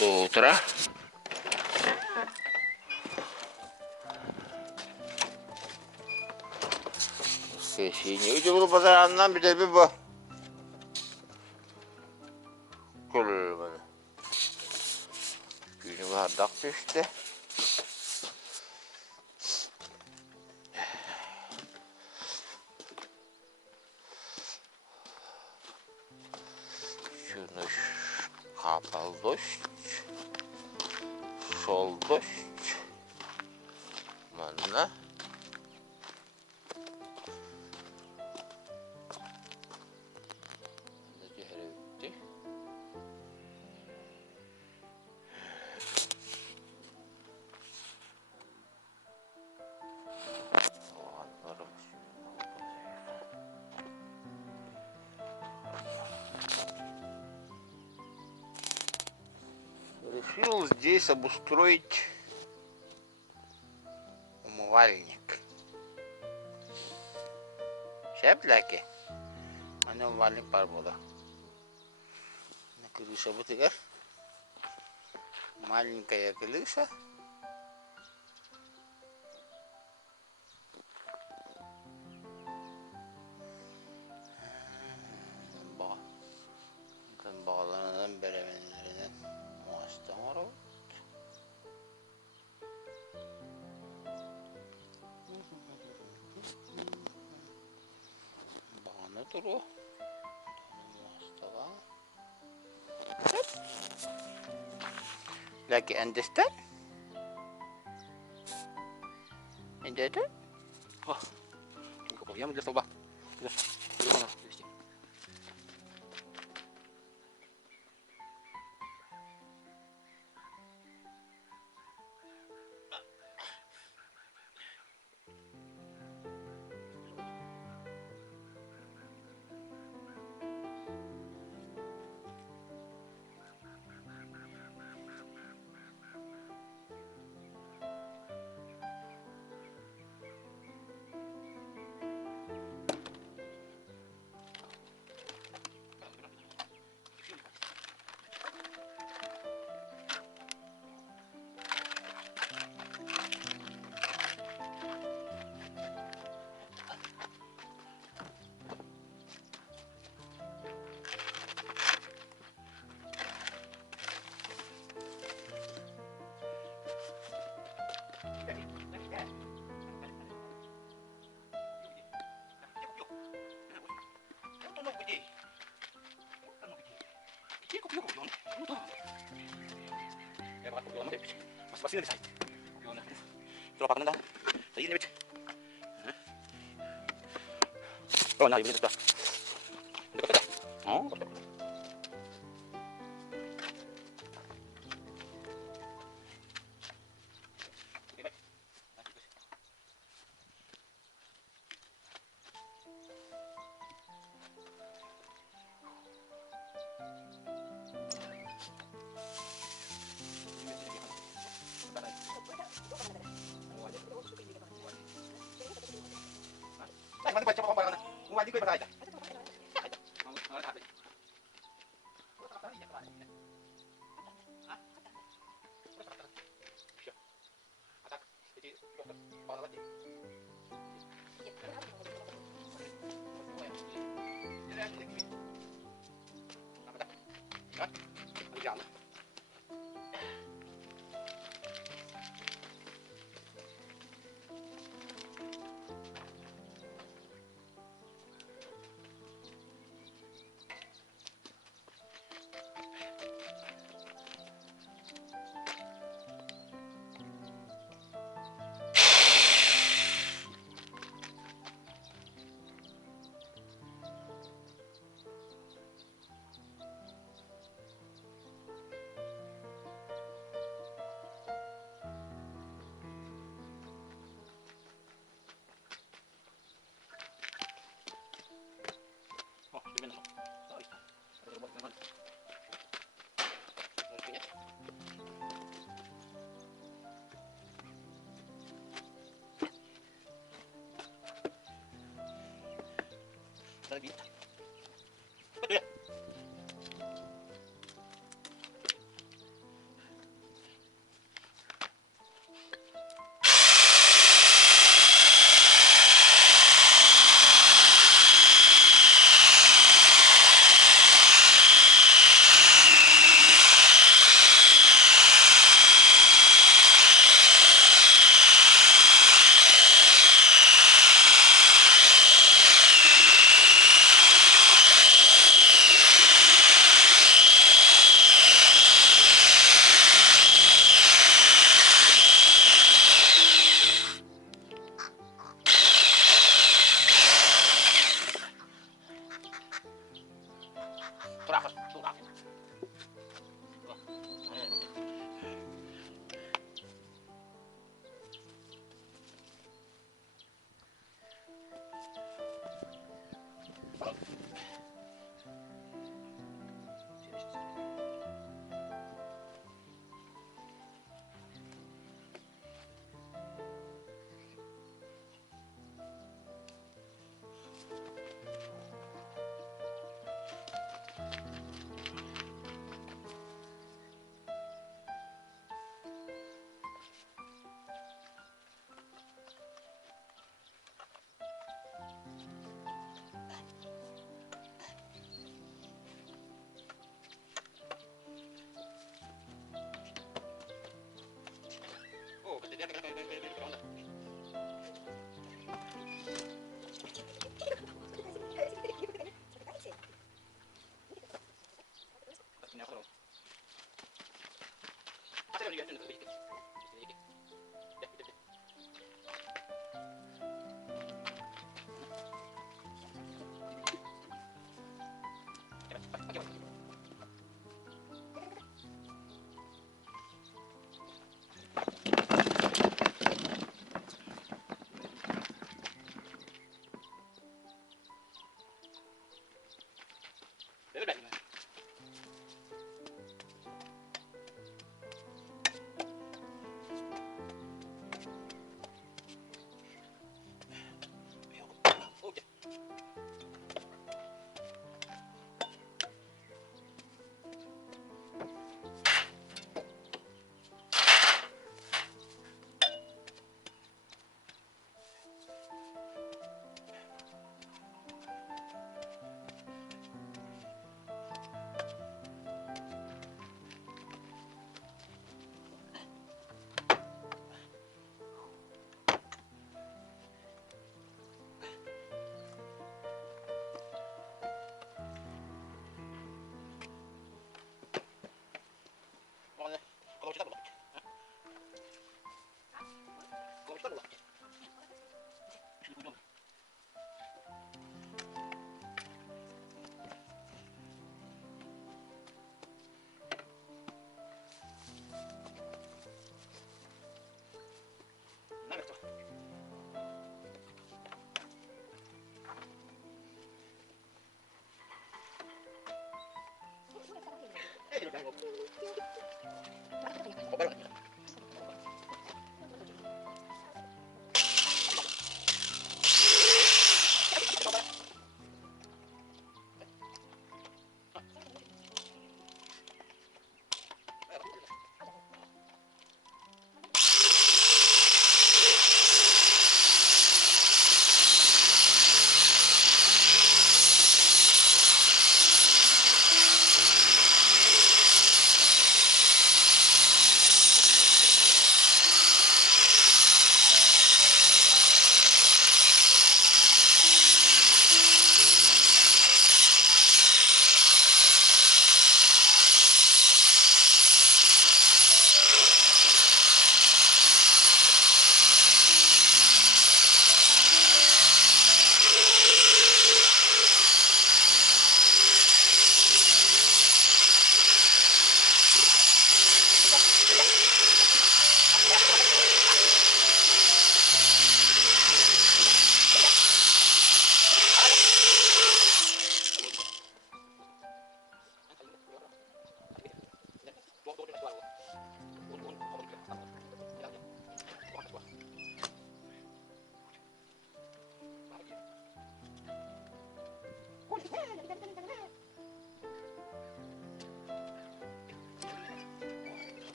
Tuh, Sesinya udah lu pasaran bir de bir bu. Kul böyle. Günü bardak işte. Şunu kapalı dost. Sol dost. Mana? Решил здесь обустроить умывальник. Шепляки. Mana умывальник пар burada. Крыша вот такая. Маленькая крыша. Bağlanan beremenlerinden muhastan var. Bağını duru. Muhastan. Lagi understand? Understand? Wah, tunggu kok ya, mau coba. Mas ini bisa. Itu apa kan? Saya ini bit. Oh, nah ini sudah. Dekat aja. Oh. Nanti baca apa barang? Mau mandi gue pakai aja.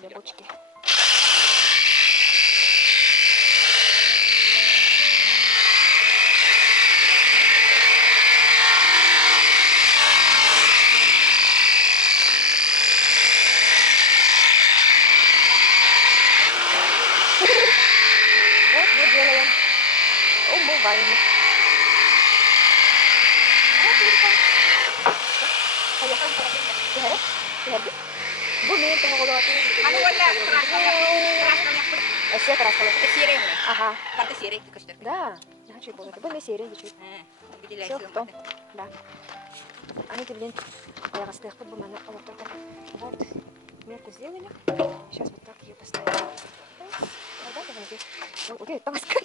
Для бочки. Вот мы делаем умывальник. Bumi tengok dulu aku. Ano wala, keras kalian. Все красила. Это серия мы. Ага. Парта серия только что. Да. Я чуть было. Бumi серия чуть. Выделяйся. Все потом. Да. Они тебе я расстых под буману. Вот только. Вот. Мерку сделали. Сейчас вот так ее поставим. Да, да, здесь. Окей, паска.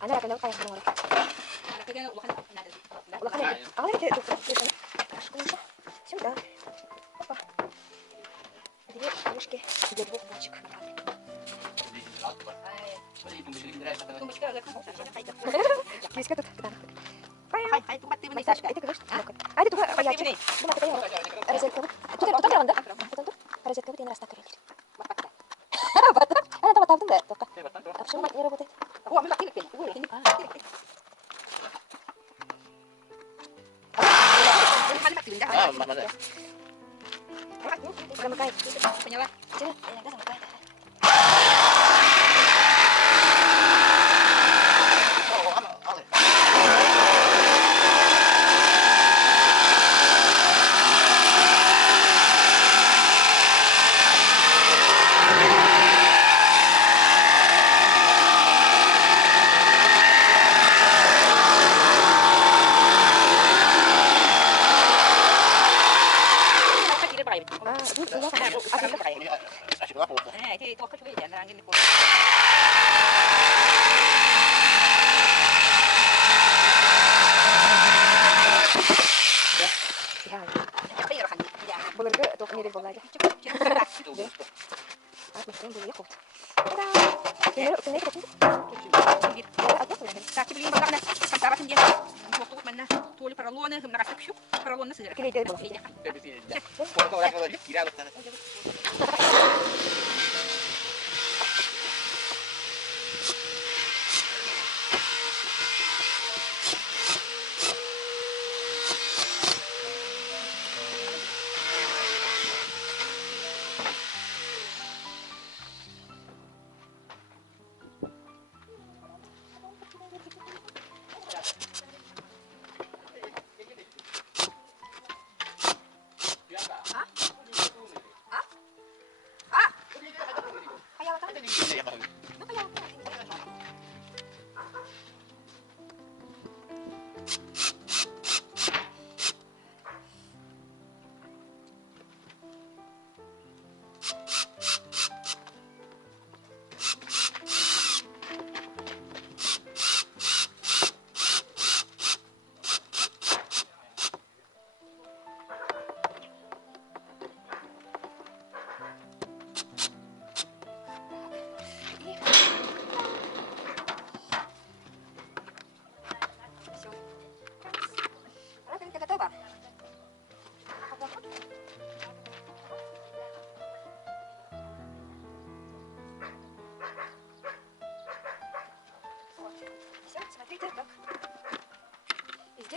Она раком kayak orang. Kaya wakan natin. Wakan itu. Aku nanti itu tulisannya. Ашкунша. Сюда. Опа. Две крышки для двух бочек. Тумбочка agak Киска тут. Да. Хай, тумбат ты Массаж. Это крышка. А это тоже поярче. Думаю, это розетка. Тут это там да? Потом тут розетка вот и на раз так крылья. Батак. Она там вот там да, только. А почему не работает? О, мы пакили пень. Ой, не. Замыкает. Поняла? Иногда замыкает. Itu aku coba ya, nerangin di Apa ya rohani? Boleh ke tuh ini boleh aja. Aku mungkin boleh ya kok. Ini kita Так, тебе не благодарна. Когда вас не тут мене толі поролони, на раз пшу, поролони сидять. Кілі йде було.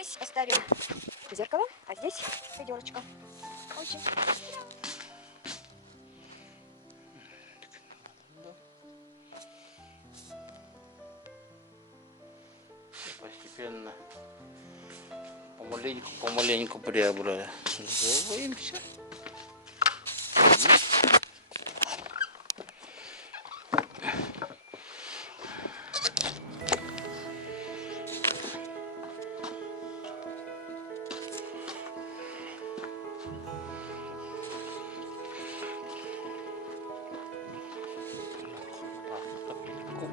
Здесь оставим зеркало, а здесь ведерочко. Очень. Постепенно, помаленьку приобразуемся.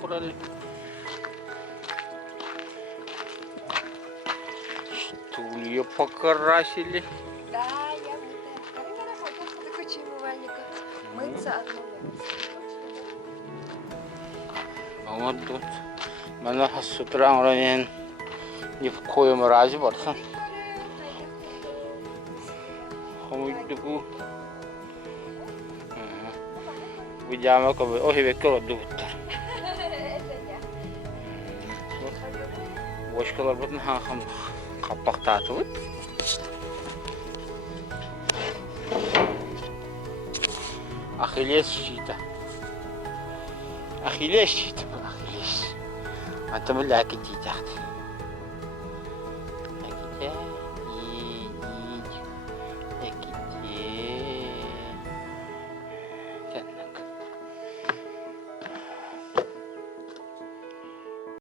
Убрали. Стулья покрасили. Да, я вот это. Карина находится до кучи умывальника. Мыться отмывается. А вот тут мене с утра ранен ни в коем разе барсан. Хомойдугу. Видямо как бы охи веккело дуттар. Бошкалар бутун хахам каппактатып. Ахиллес шита. Ахиллес шита. Ахиллес. Антамыл әкет дейді.